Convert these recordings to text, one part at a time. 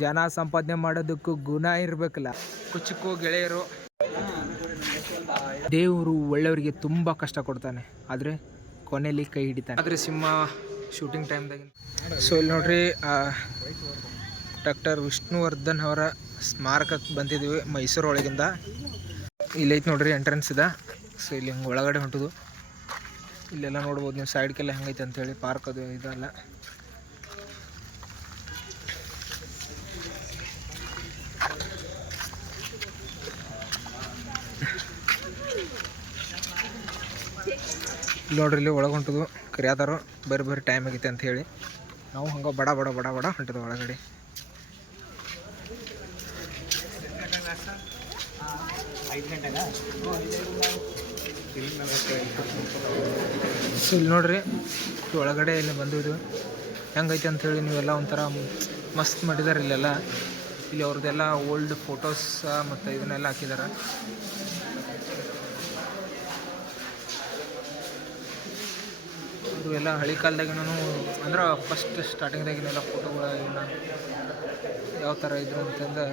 ಜನ ಸಂಪಾದನೆ ಮಾಡೋದಕ್ಕೂ ಗುಣ ಇರಬೇಕಲ್ಲ. ಕುಚುಕು ಗೆಳೆಯರು. ದೇವರು ಒಳ್ಳೆಯವರಿಗೆ ತುಂಬ ಕಷ್ಟ ಕೊಡ್ತಾನೆ. ಆದರೆ ಕೊನೆಯಲ್ಲಿ ಕೈ ಹಿಡಿತಾನೆ. ಆದರೆ ಸಿಂಹ ಶೂಟಿಂಗ್ ಟೈಮ್ದಾಗ ಸೊ ಇಲ್ಲಿ ನೋಡ್ರಿ ಡಾಕ್ಟರ್ ವಿಷ್ಣುವರ್ಧನ್ ಅವರ ಸ್ಮಾರಕಕ್ಕೆ ಬಂದಿದ್ದೀವಿ ಮೈಸೂರು ಒಳಗಿಂದ. ಇಲ್ಲೈತೆ ನೋಡ್ರಿ ಎಂಟ್ರೆನ್ಸ್ ಇದೆ. ಸೊ ಇಲ್ಲಿ ಹಿಂಗೆ ಒಳಗಡೆ ಹೊಂಟದು. ಇಲ್ಲೆಲ್ಲ ನೋಡ್ಬೋದು, ನೀವು ಸೈಡ್ಗೆಲ್ಲ ಹೆಂಗೈತೆ ಅಂತೇಳಿ ಪಾರ್ಕ್ ಅದು ಇದೆಲ್ಲ. ಇಲ್ಲಿ ನೋಡ್ರಿ ಇಲ್ಲಿ ಒಳಗೆ ಹೊಂಟದು. ಕರಿಯಾತಾರು ಬೇರೆ ಬೇರೆ ಟೈಮ್ ಆಗೈತೆ ಅಂತ ಹೇಳಿ. ನಾವು ಹಂಗೆ ಬಡ ಬಡ ಬಡ ಬಡ ಹೊಂಟದ ಒಳಗಡೆ. ಸೊ ಇಲ್ಲಿ ನೋಡ್ರಿ ಒಳಗಡೆ ಇಲ್ಲಿ ಬಂದಿದ್ದು ಹೆಂಗೈತೆ ಅಂಥೇಳಿ ನೀವೆಲ್ಲ ಒಂಥರ ಮಸ್ತ್ ಮಾಡಿದಾರೆ ಇಲ್ಲೆಲ್ಲ. ಇಲ್ಲಿ ಅವ್ರದ್ದೆಲ್ಲ ಓಲ್ಡ್ ಫೋಟೋಸ್ ಮತ್ತು ಇದನ್ನೆಲ್ಲ ಹಾಕಿದ್ದಾರೆ ಇದು ಎಲ್ಲ ಹಳೆ ಕಾಲದಾಗಿನೂ ಅಂದ್ರೆ ಫಸ್ಟ್ ಸ್ಟಾರ್ಟಿಂಗ್ದಾಗಿನೆಲ್ಲ ಫೋಟೋಗಳು ಇವನ್ನ ಯಾವ ಥರ ಇದ್ರು ಅಂತಂದು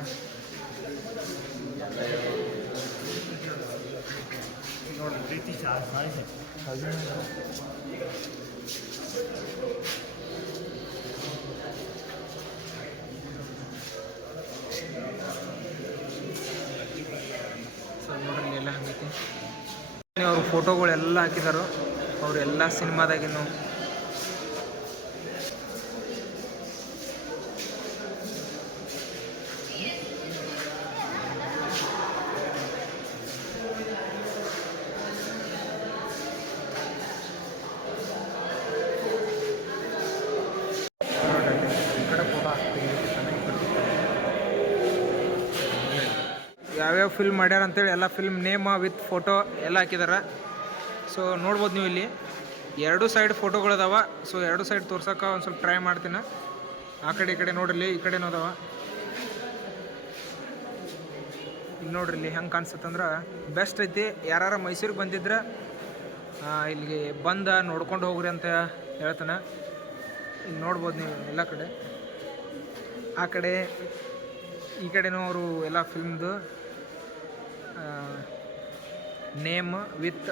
ಸೊ ನೋಡ್ರಿ ಎಲ್ಲ ಹಂಗೈತಿ ಅವ್ರ ಫೋಟೋಗಳೆಲ್ಲ ಹಾಕಿದಾರು ಅವರೆಲ್ಲ ಸಿನಿಮಾದಾಗಿನೂ ಯಾವ್ಯಾವ ಫಿಲ್ಮ್ ಮಾಡ್ಯಾರ ಅಂತೇಳಿ ಎಲ್ಲ ಫಿಲ್ಮ್ ನೇಮ್ ವಿತ್ ಫೋಟೋ ಎಲ್ಲ ಹಾಕಿದಾರೆ. ಸೊ ನೋಡ್ಬೋದು ನೀವು ಇಲ್ಲಿ. ಎರಡು ಸೈಡ್ ಫೋಟೋಗಳದಾವ ಸೊ ಎರಡು ಸೈಡ್ ತೋರ್ಸೋಕೆ ಒಂದು ಸ್ವಲ್ಪ ಟ್ರೈ ಮಾಡ್ತೀನಿ. ಆ ಕಡೆ ಈ ಕಡೆ ನೋಡ್ರಿ ಈ ಕಡೆನೂ ಅದಾವ. ಇಲ್ಲಿ ನೋಡ್ರಿ, ಇಲ್ಲಿ ಹೆಂಗೆ ಕಾಣಿಸುತ್ತಂದ್ರೆ ಬೆಸ್ಟ್ ಐತಿ. ಯಾರು ಮೈಸೂರಿಗೆ ಬಂದಿದ್ರೆ ಇಲ್ಲಿಗೆ ಬಂದ ನೋಡ್ಕೊಂಡು ಹೋಗ್ರಿ ಅಂತ ಹೇಳ್ತಾನೆ. ಇಲ್ಲಿ ನೋಡ್ಬೋದು ನೀವು ಎಲ್ಲ ಕಡೆ. ಆ ಕಡೆ, ಈ ಕಡೆನೂ ಅವರು ಎಲ್ಲ ಫಿಲ್ಮ್ದು ನೇಮ್ ವಿತ್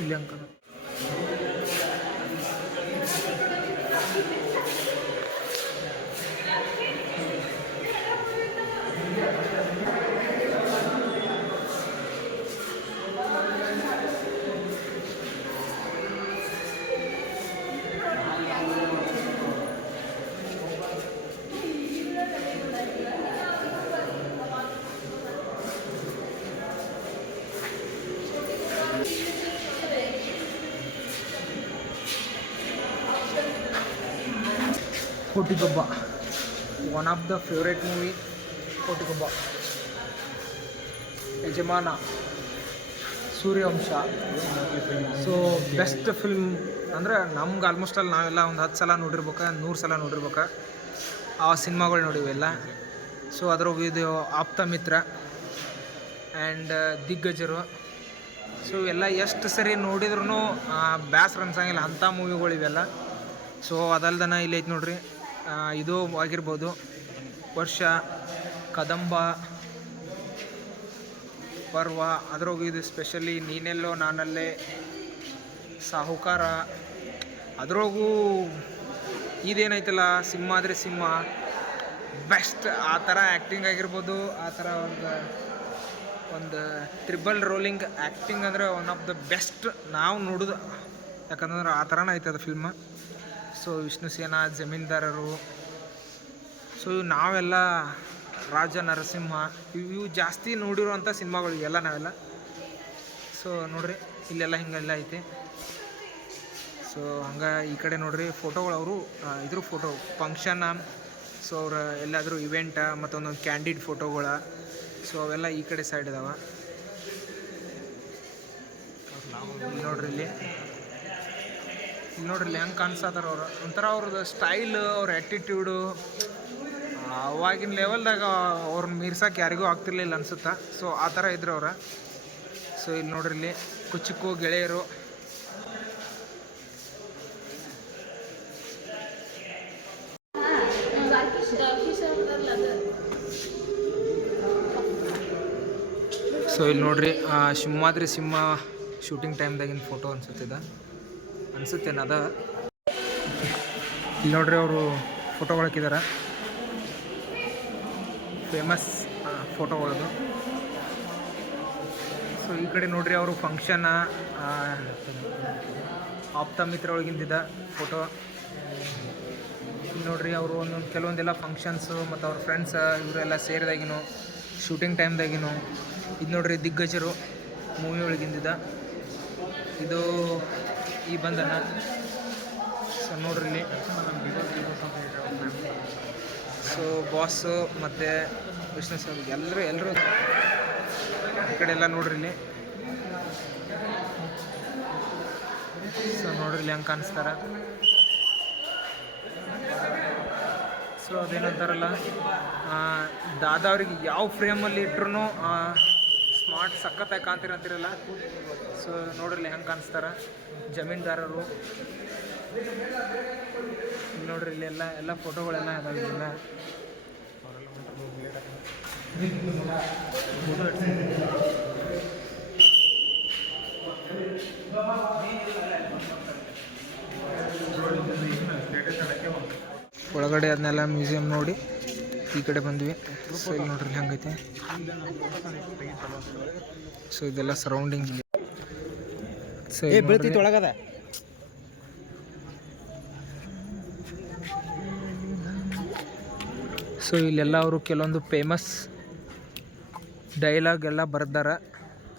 ಇಲ್ಲಿ Kotigobba. One of the favourite movie Kotigobba. Yajamana, Suryavamsha. So best film ಅಂದ್ರೆ ನಮ್ಗೆ ಆಲ್ಮೋಸ್ಟ್ ಅಲ್ಲಿ ನಾವೆಲ್ಲ ಒಂದು ಹತ್ತು ಸಲ ನೋಡಿರ್ಬೇಕು, ನೂರು ಸಲ ನೋಡಿರ್ಬೇಕು. ಆ ಸಿನಿಮಾಗಳು ನೋಡಿವೆಲ್ಲ ಸೊ ಅದರ ಇದು ಆಪ್ತ ಮಿತ್ರ ಆ್ಯಂಡ್ ದಿಗ್ಗಜರು. ಸೊ ಎಲ್ಲ ಎಷ್ಟು ಸರಿ ನೋಡಿದ್ರು ಬ್ಯಾಸ್ರ ಅನ್ಸಂಗಿಲ್ಲ ಅಂಥ ಮೂವಿಗಳು ಇವೆಲ್ಲ ಸೊ ಅದಲ್ದನ ಇಲ್ಲಿ ಐತೆ ನೋಡ್ರಿ. ಇದು ಆಗಿರ್ಬೋದು ವರ್ಷ, ಕದಂಬ, ಪರ್ವ. ಅದ್ರಾಗೂ ಇದು ಸ್ಪೆಷಲಿ ನೀನೆಲ್ಲೋ ನಾನಲ್ಲೇ ಸಾಹುಕಾರ. ಅದ್ರಾಗೂ ಇದೇನೈತಲ್ಲ, ಸಿಂಹ ಆದರೆ ಸಿಂಹ. ಬೆಸ್ಟ್ ಆ ಥರ ಆ್ಯಕ್ಟಿಂಗ್ ಆಗಿರ್ಬೋದು, ಆ ಥರ ಒಂದು ಒಂದು ತ್ರಿಬಲ್ ರೋಲಿಂಗ್ ಆ್ಯಕ್ಟಿಂಗ್ ಅಂದರೆ ಒನ್ ಆಫ್ ದ ಬೆಸ್ಟ್ ನಾವು ನೋಡೋದು. ಯಾಕಂದ್ರೆ ಆ ಥರನೇ ಐತೆ ಅದು ಫಿಲ್ಮ್ ಸೊ ವಿಷ್ಣು ಸೇನಾ ಜಮೀನ್ದಾರರು, ಸೊ ಇವು ನಾವೆಲ್ಲ ರಾಜ ನರಸಿಂಹ, ಇವು ಜಾಸ್ತಿ ನೋಡಿರುವಂಥ ಸಿನಿಮಾಗಳು ಇವೆಲ್ಲ ನಾವೆಲ್ಲ. ಸೊ ನೋಡ್ರಿ, ಇಲ್ಲೆಲ್ಲ ಹಿಂಗೆಲ್ಲ ಐತಿ. ಸೊ ಹಂಗೆ ಈ ಕಡೆ ನೋಡ್ರಿ, ಫೋಟೋಗಳು ಅವರು ಇದ್ರ ಫೋಟೋ, ಫಂಕ್ಷನ್, ಸೊ ಅವ್ರ ಎಲ್ಲಾದರೂ ಇವೆಂಟ ಮತ್ತೊಂದೊಂದು ಕ್ಯಾಂಡಿಡ್ ಫೋಟೋಗಳ, ಸೊ ಅವೆಲ್ಲ ಈ ಕಡೆ ಸೈಡ್ ಇದಾವೆ. ನೋಡ್ರಿ ಇಲ್ಲಿ. ಇಲ್ಲಿ ನೋಡ್ರಿ ಹೆಂಗೆ ಕಾಣಿಸ್ತಾರ ಅವರು. ಒಂಥರ ಅವ್ರದ್ದು ಸ್ಟೈಲ್ ಅವ್ರ ಆ್ಯಟಿಟ್ಯೂಡು ಅವಾಗಿನ ಲೆವೆಲ್ದಾಗ ಅವ್ರನ್ನ ಮೀರ್ಸಕ್ಕೆ ಯಾರಿಗೂ ಆಗ್ತಿರ್ಲಿಲ್ಲ ಅನ್ಸುತ್ತಾ? ಸೊ ಆ ಥರ ಇದ್ರು ಅವ್ರ. ಸೊ ಇಲ್ಲಿ ನೋಡ್ರಿ ಇಲ್ಲಿ ಕುಚಿಕ್ಕು ಗೆಳೆಯರು. ಸೊ ಇಲ್ಲಿ ನೋಡ್ರಿ ಸಿಂಹಾದ್ರಿ ಸಿಂಹ ಶೂಟಿಂಗ್ ಟೈಮ್ದಾಗಿನ ಫೋಟೋ ಅನ್ಸುತ್ತಿದ ಅನ್ಸುತ್ತೇನ ಅದ ಇಲ್ಲಿ ನೋಡ್ರಿ ಅವರು ಫೋಟೋ ಒಳಕಿದ್ದಾರೆ ಫೇಮಸ್ ಫೋಟೋಗಳದು ಸೊ ಈ ಕಡೆ ನೋಡ್ರಿ ಅವರು ಫಂಕ್ಷನ್ ಆಪ್ತ ಮಿತ್ರ ಒಳಗಿಂದಿದ್ದ ಫೋಟೋ ನೋಡ್ರಿ ಅವರು ಒಂದೊಂದು, ಕೆಲವೊಂದೆಲ್ಲ ಫಂಕ್ಷನ್ಸು ಮತ್ತು ಅವ್ರ ಫ್ರೆಂಡ್ಸ್ ಇವರೆಲ್ಲ ಸೇರಿದಾಗಿನೂ ಶೂಟಿಂಗ್ ಟೈಮ್ದಾಗಿನೂ ಇದು ನೋಡ್ರಿ ದಿಗ್ಗಜರು ಮೂವಿ ಒಳಗಿಂದಿದ್ದ ಇದು ಈ ಬಂಧನ. ಸೊ ನೋಡ್ರಿ ಸೊ ಬಾಸು ಮತ್ತು ವಿಷ್ಣು ಸರ್ ಎಲ್ಲರೂ ಎಲ್ಲರೂ ಈ ಕಡೆ ಎಲ್ಲ ನೋಡ್ರಿ ಸೊ ನೋಡ್ರಿ ಹೆಂಗೆ ಕಾಣಿಸ್ತಾರ. ಸೊ ಅದೇನಂತಾರಲ್ಲ ದಾದಾ ಅವ್ರಿಗೆ ಯಾವ ಫ್ರೇಮಲ್ಲಿ ಇಟ್ರು ಸ್ಮಾರ್ಟ್ ಸಖತ್ತಾಗಿ ಕಾಣ್ತಿರಂತಿರಲ್ಲ ಸೊ ನೋಡ್ರಿ ಹೆಂಗೆ ಕಾಣಿಸ್ತಾರ. ಜಮೀನ್ದಾರರು. ನೋಡ್ರಿ ಇಲ್ಲಿ ಎಲ್ಲ ಎಲ್ಲ ಫೋಟೋಗಳೆಲ್ಲ ಅದಾವೆ ಇಲ್ಲ ಒಳಗಡೆ ಅದನ್ನೆಲ್ಲ ಮ್ಯೂಸಿಯಂ ನೋಡಿ. ಈ ಕಡೆ ಬಂದ್ವಿ. ಸೊ ಇಲ್ಲಿ ನೋಡ್ರಿ ಹೆಂಗೈತೆ. ಸೊ ಇದೆಲ್ಲ ಸರೌಂಡಿಂಗ್ ಸೊ ಒಳಗದ ಸೊ ಇಲ್ಲೆಲ್ಲ ಅವರು ಕೆಲವೊಂದು ಫೇಮಸ್ ಡೈಲಾಗ್ ಎಲ್ಲ ಬರ್ದಾರ.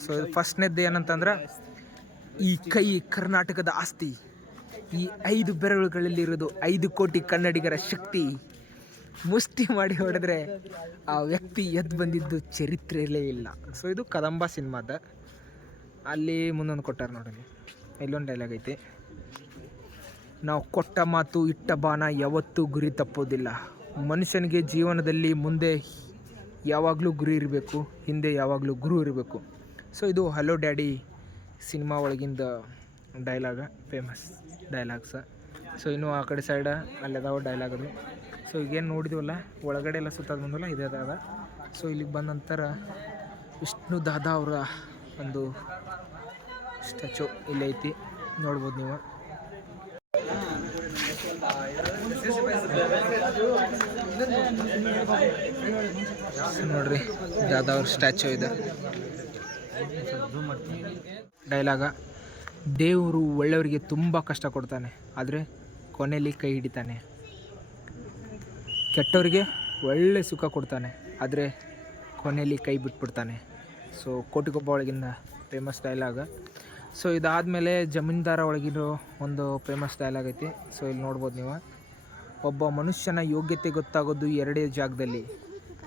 ಸೊ ಫಸ್ಟ್ನೇದ್ದು ಏನಂತಂದ್ರೆ ಈ ಕೈ ಕರ್ನಾಟಕದ ಆಸ್ತಿ ಈ ಐದು ಬೆರಳುಗಳಲ್ಲಿರೋದು ಐದು ಕೋಟಿ ಕನ್ನಡಿಗರ ಶಕ್ತಿ. ಮುಷ್ಟಿ ಮಾಡಿ ಹೊಡೆದ್ರೆ ಆ ವ್ಯಕ್ತಿ ಎದ್ದು ಬಂದಿದ್ದು ಚರಿತ್ರೆಯಲ್ಲೇ ಇಲ್ಲ. ಸೊ ಇದು ಕದಂಬ ಸಿನಿಮಾದ. ಅಲ್ಲಿ ಮುಂದೊಂದು ಕೊಟ್ಟಾರ ನೋಡಿ ಇಲ್ಲೊಂದು ಡೈಲಾಗ್ ಐತಿ. ನಾವು ಕೊಟ್ಟ ಮಾತು, ಇಟ್ಟ ಬಾಣ ಯಾವತ್ತೂ ಗುರಿ ತಪ್ಪೋದಿಲ್ಲ. ಮನುಷ್ಯನಿಗೆ ಜೀವನದಲ್ಲಿ ಮುಂದೆ ಯಾವಾಗಲೂ ಗುರಿ ಇರಬೇಕು, ಹಿಂದೆ ಯಾವಾಗಲೂ ಗುರು ಇರಬೇಕು. ಸೊ ಇದು ಹಲೋ ಡ್ಯಾಡಿ ಸಿನಿಮಾ ಒಳಗಿಂದ ಡೈಲಾಗ ಫೇಮಸ್ ಡೈಲಾಗ್ಸ ಸೊ ಇನ್ನು ಆ ಕಡೆ ಸೈಡ ಅಲ್ಲದಾವ ಡೈಲಾಗ್ ಅದು. ಸೊ ಈಗೇನು ನೋಡಿದ್ವಲ್ಲ, ಒಳಗಡೆ ಎಲ್ಲ ಸುತ್ತಾದ ಬಂದಲ್ಲ ಇದೇ ಅದ ಸೊ ಇಲ್ಲಿಗೆ ಬಂದ ನಂತರ ವಿಷ್ಣು ದಾದಾ ಅವರ ಒಂದು ಸ್ಟ್ಯಾಚು ಇಲ್ಲೈತಿ ನೋಡ್ಬೋದು ನೀವು. ನೋಡ್ರಿ, ದಾದಾ ಅವ್ರ ಸ್ಟ್ಯಾಚು ಇದೆ. ಡೈಲಾಗ ದೇವರು ಒಳ್ಳೆಯವರಿಗೆ ತುಂಬ ಕಷ್ಟ ಕೊಡ್ತಾನೆ. ಆದರೆ ಕೊನೆಯಲ್ಲಿ ಕೈ ಹಿಡಿತಾನೆ. ಕೆಟ್ಟವರಿಗೆ ಒಳ್ಳೆ ಸುಖ ಕೊಡ್ತಾನೆ. ಆದರೆ ಕೊನೆಯಲ್ಲಿ ಕೈ ಬಿಟ್ಬಿಡ್ತಾನೆ. ಸೊ ಕೋಟಿಗೊಬ್ಬ ಒಳಗಿಂದ ಫೇಮಸ್ ಡೈಲಾಗ್ ಸೊ ಇದಾದಮೇಲೆ ಜಮೀನ್ದಾರ ಒಳಗಿರೋ ಒಂದು ಫೇಮಸ್ ಡೈಲಾಗ್ ಐತಿ ಸೊ ಇಲ್ಲಿ ನೋಡ್ಬೋದು ನೀವು. ಒಬ್ಬ ಮನುಷ್ಯನ ಯೋಗ್ಯತೆ ಗೊತ್ತಾಗೋದು ಎರಡೇ ಜಾಗದಲ್ಲಿ.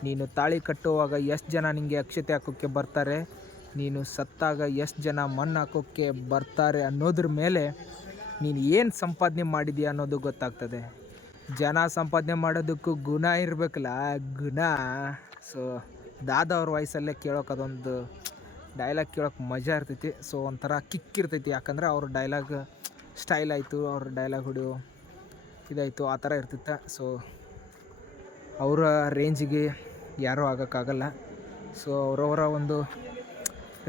ನೀನು ತಾಳಿ ಕಟ್ಟುವಾಗ ಎಷ್ಟು ಜನ ನಿಮಗೆ ಅಕ್ಷತೆ ಹಾಕೋಕ್ಕೆ ಬರ್ತಾರೆ? ನೀನು ಸತ್ತಾಗ ಎಷ್ಟು ಜನ ಮಣ್ಣು ಹಾಕೋಕ್ಕೆ ಬರ್ತಾರೆ ಅನ್ನೋದ್ರ ಮೇಲೆ ನೀನು ಏನು ಸಂಪಾದನೆ ಮಾಡಿದೀಯ ಅನ್ನೋದು ಗೊತ್ತಾಗ್ತದೆ. ಜನ ಸಂಪಾದನೆ ಮಾಡೋದಕ್ಕೂ ಗುಣ ಇರಬೇಕಲ್ಲ, ಗುಣ. ಸೊ ದಾದ ಅವ್ರ ವಯಸ್ಸಲ್ಲೇ ಕೇಳೋಕೆ ಅದೊಂದು ಡೈಲಾಗ್ ಕೇಳೋಕೆ ಮಜಾ ಇರ್ತೈತಿ. ಸೊ ಒಂಥರ ಕಿಕ್ ಇರ್ತೈತಿ. ಯಾಕಂದ್ರೆ ಅವ್ರ ಡೈಲಾಗ್ ಸ್ಟೈಲ್ ಆಯಿತು, ಅವ್ರ ಡೈಲಾಗ್ ಹುಡು, ಇದಾಯಿತು, ಆ ಥರ ಇರ್ತಿತ್ತು ಸೊ ಅವರ ರೇಂಜಿಗೆ ಯಾರೂ ಆಗೋಕ್ಕಾಗಲ್ಲ. ಸೊ ಅವರವರ ಒಂದು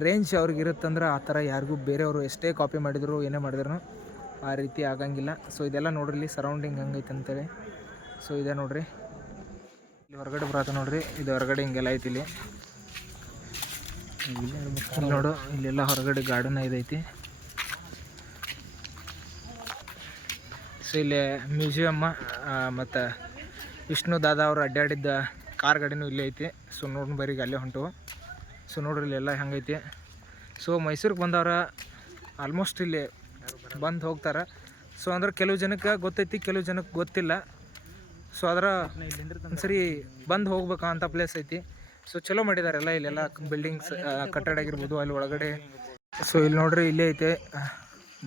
ರೇಂಜ್ ಅವ್ರಿಗೆ ಇರುತ್ತಂದ್ರೆ ಆ ಥರ ಯಾರಿಗೂ ಬೇರೆಯವರು ಎಷ್ಟೇ ಕಾಪಿ ಮಾಡಿದ್ರು, ಏನೇ ಮಾಡಿದ್ರು ಆ ರೀತಿ ಆಗಂಗಿಲ್ಲ. ಸೊ ಇದೆಲ್ಲ ನೋಡ್ರಿ, ಇಲ್ಲಿ ಸರೌಂಡಿಂಗ್ ಹಂಗೈತೆ ಅಂತೇಳಿ. ಸೊ ಇದೆ ನೋಡ್ರಿ. ಇಲ್ಲಿ ಹೊರಗಡೆ ಬರತ್ತ ನೋಡ್ರಿ. ಇದು ಹೊರಗಡೆ ಹಿಂಗೆಲ್ಲ ಐತಿ ಇಲ್ಲಿ. ನೋಡು, ಇಲ್ಲೆಲ್ಲ ಹೊರಗಡೆ ಗಾರ್ಡನ್ ಇದೈತಿ. ಸೊ ಇಲ್ಲಿ ಮ್ಯೂಸಿಯಮ್ಮ ಮತ್ತು ವಿಷ್ಣು ದಾದಾ ಅವರು ಅಡ್ಡಾಡಿದ್ದ ಕಾರ್ ಗಾಡಿನೂ ಇಲ್ಲೇ ಐತಿ. ಸೊ ನೋಡಿ ಬರೀಗೆ ಅಲ್ಲೇ ಹೊಂಟವು ಸೊ ನೋಡ್ರಿ ಇಲ್ಲೆಲ್ಲ ಹೆಂಗೈತಿ. ಸೊ ಮೈಸೂರಿಗೆ ಬಂದವರ ಆಲ್ಮೋಸ್ಟ್ ಇಲ್ಲಿ ಬಂದು ಹೋಗ್ತಾರೆ. ಸೊ ಅಂದ್ರೆ ಕೆಲವು ಜನಕ್ಕೆ ಗೊತ್ತೈತಿ, ಕೆಲವು ಜನಕ್ಕೆ ಗೊತ್ತಿಲ್ಲ. ಸೊ ಅದರ ಸರಿ ಬಂದು ಹೋಗ್ಬೇಕಾ ಅಂತ ಪ್ಲೇಸ್ ಐತಿ. ಸೊ ಚಲೋ ಮಾಡಿದ್ದಾರೆ ಎಲ್ಲ ಇಲ್ಲೆಲ್ಲ ಬಿಲ್ಡಿಂಗ್ಸ್ ಕಟ್ಟಡ ಆಗಿರ್ಬೋದು, ಅಲ್ಲಿ ಒಳಗಡೆ. ಸೊ ಇಲ್ಲಿ ನೋಡ್ರಿ, ಇಲ್ಲೇ ಐತೆ.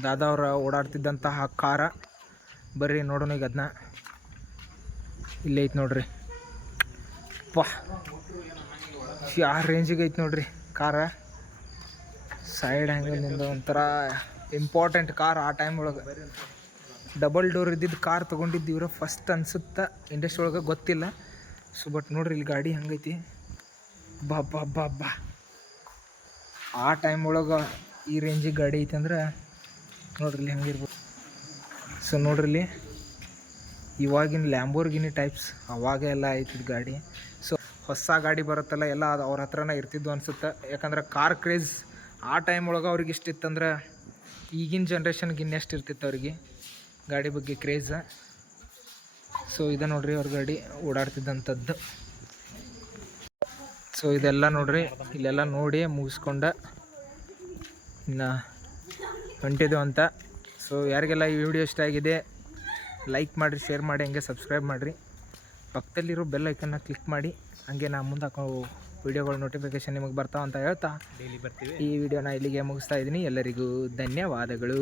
ದಾದಾ ಅವರ ಓಡಾಡ್ತಿದ್ದಂತಹ ಕಾರ. ಬರ್ರಿ, ನೋಡೋಣ ಈಗ ಅದನ್ನ ಇಲ್ಲೇ ಐತೆ ನೋಡ್ರಿ. ವಾ ಯಾವ ರೇಂಜಿಗೆ ಐತೆ ನೋಡ್ರಿ, ಕಾರ. ಸೈಡ್ ಆ್ಯಂಗಲ್ನಿಂದ ಒಂಥರ ಇಂಪಾರ್ಟೆಂಟ್ ಕಾರ್ ಆ ಟೈಮ್ ಒಳಗೆ. ಡಬಲ್ ಡೋರ್ ಇದ್ದಿದ್ದು ಕಾರ್ ತೊಗೊಂಡಿದ್ದು ಇವರು ಫಸ್ಟ್ ಅನ್ಸುತ್ತೆ ಇಂಡಸ್ಟ್ರಿ ಒಳಗೆ ಗೊತ್ತಿಲ್ಲ. ಸೊ ಬಟ್ ನೋಡ್ರಿ ಇಲ್ಲಿ ಗಾಡಿ ಹಂಗೈತಿ. ಬಾ ಬಾ ಬಾ ಆ ಟೈಮ್ ಒಳಗೆ ಈ ರೇಂಜಿಗೆ ಗಾಡಿ ಐತೆ ಅಂದ್ರೆ ನೋಡ್ರಿ ಇಲ್ಲಿ ಹಂಗಿರ್ಬೋದು ಸೊ ನೋಡ್ರಿ ಇವಾಗಿನ ಲ್ಯಾಂಬೋರ್ಗಿನಿ ಟೈಪ್ಸ್ ಅವಾಗ ಎಲ್ಲ ಗಾಡಿ. ಸೊ ಹೊಸ ಗಾಡಿ ಬರುತ್ತಲ್ಲ ಎಲ್ಲ ಅದು ಅವ್ರ ಹತ್ರನೇ ಇರ್ತಿದ್ವು ಅನ್ಸುತ್ತೆ. ಯಾಕಂದ್ರೆ ಕಾರ್ ಕ್ರೇಜ್ ಆ ಟೈಮ್ ಒಳಗೆ ಅವ್ರಿಗೆ ಇಷ್ಟಿತ್ತಂದ್ರೆ ಈಗಿನ ಜನ್ರೇಷನ್ಗೆ ಇನ್ನೆಷ್ಟು ಇರ್ತಿತ್ತು ಅವ್ರಿಗೆ? ಗಾಡಿ ಬಗ್ಗೆ ಕ್ರೇಜ ಸೊ ಇದೆ ನೋಡ್ರಿ ಅವ್ರ ಗಾಡಿ ಓಡಾಡ್ತಿದ್ದಂಥದ್ದು. ಸೊ ಇದೆಲ್ಲ ನೋಡ್ರಿ, ಇಲ್ಲೆಲ್ಲ ನೋಡಿ ಮುಗಿಸ್ಕೊಂಡ ಇನ್ನು ಹೊಂಟಿದ್ದು ಅಂತ. ಸೊ ಯಾರಿಗೆಲ್ಲ ಈ ವಿಡಿಯೋ ಇಷ್ಟ ಆಗಿದೆ ಲೈಕ್ ಮಾಡಿರಿ ಶೇರ್ ಮಾಡಿ, ಹಂಗೆ ಸಬ್ಸ್ಕ್ರೈಬ್ ಮಾಡಿರಿ. ಪಕ್ಕದಲ್ಲಿರೋ ಬೆಲ್ ಐಕನ್ನ ಕ್ಲಿಕ್ ಮಾಡಿ, ಹಂಗೆ ನಾ ಮುಂದೆ ಹಾಕೋ ವಿಡಿಯೋಗಳ ನೋಟಿಫಿಕೇಶನ್ ನಿಮಗೆ ಬರ್ತಾವ ಅಂತ ಹೇಳ್ತಾ ಡೈಲಿ ಬರ್ತೀವಿ. ಈ ವಿಡಿಯೋನ ಇಲ್ಲಿಗೆ ಮುಗಿಸ್ತಾ ಇದ್ದೀನಿ. ಎಲ್ಲರಿಗೂ ಧನ್ಯವಾದಗಳು.